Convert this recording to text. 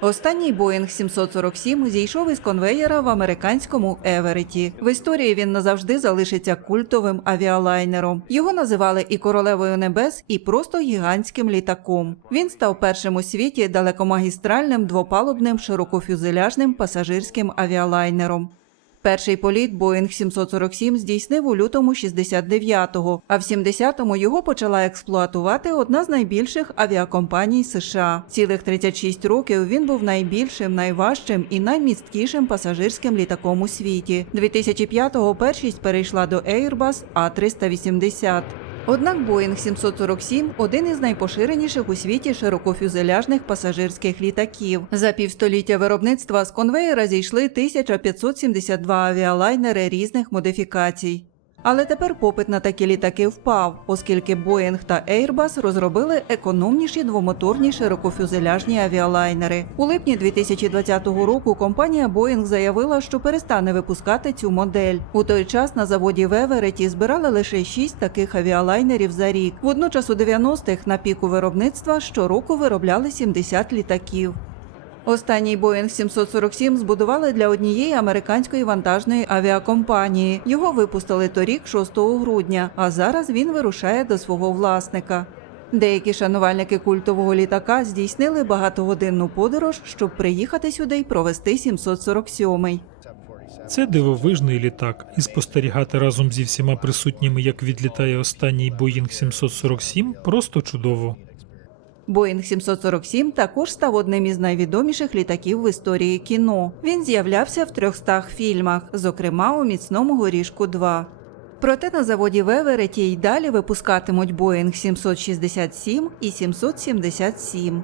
Останній Боїнг 747 зійшов із конвеєра в американському Евереті. В історії він назавжди залишиться культовим авіалайнером. Його називали і королевою небес, і просто гігантським літаком. Він став першим у світі далекомагістральним двопалубним широкофюзеляжним пасажирським авіалайнером. Перший політ Боїнг 747 здійснив у лютому 69-го, а в 70-му його почала експлуатувати одна з найбільших авіакомпаній США. Цілих 36 років він був найбільшим, найважчим і наймісткішим пасажирським літаком у світі. 2005-го першість перейшла до Airbus A380. Однак Боїнг 747 – один із найпоширеніших у світі широкофюзеляжних пасажирських літаків. За півстоліття виробництва з конвеєра зійшли 1572 авіалайнери різних модифікацій. Але тепер попит на такі літаки впав, оскільки Боїнг та Airbus розробили економніші двомоторні широкофюзеляжні авіалайнери. У липні 2020 року компанія Боїнг заявила, що перестане випускати цю модель. У той час на заводі в Евереті збирали лише 6 таких авіалайнерів за рік. Водночас у 90-х на піку виробництва щороку виробляли 70 літаків. Останній Боїнг 747 збудували для однієї американської вантажної авіакомпанії. Його випустили торік, 6 грудня, а зараз він вирушає до свого власника. Деякі шанувальники культового літака здійснили багатогодинну подорож, щоб приїхати сюди й провести 747-й. Це дивовижний літак, і спостерігати разом зі всіма присутніми, як відлітає останній Боїнг 747, просто чудово. Боїнг 747 також став одним із найвідоміших літаків в історії кіно. Він з'являвся в 300 фільмах, зокрема у міцному горішку 2. Проте на заводі в Евереті й далі випускатимуть Боїнг 767 і 777.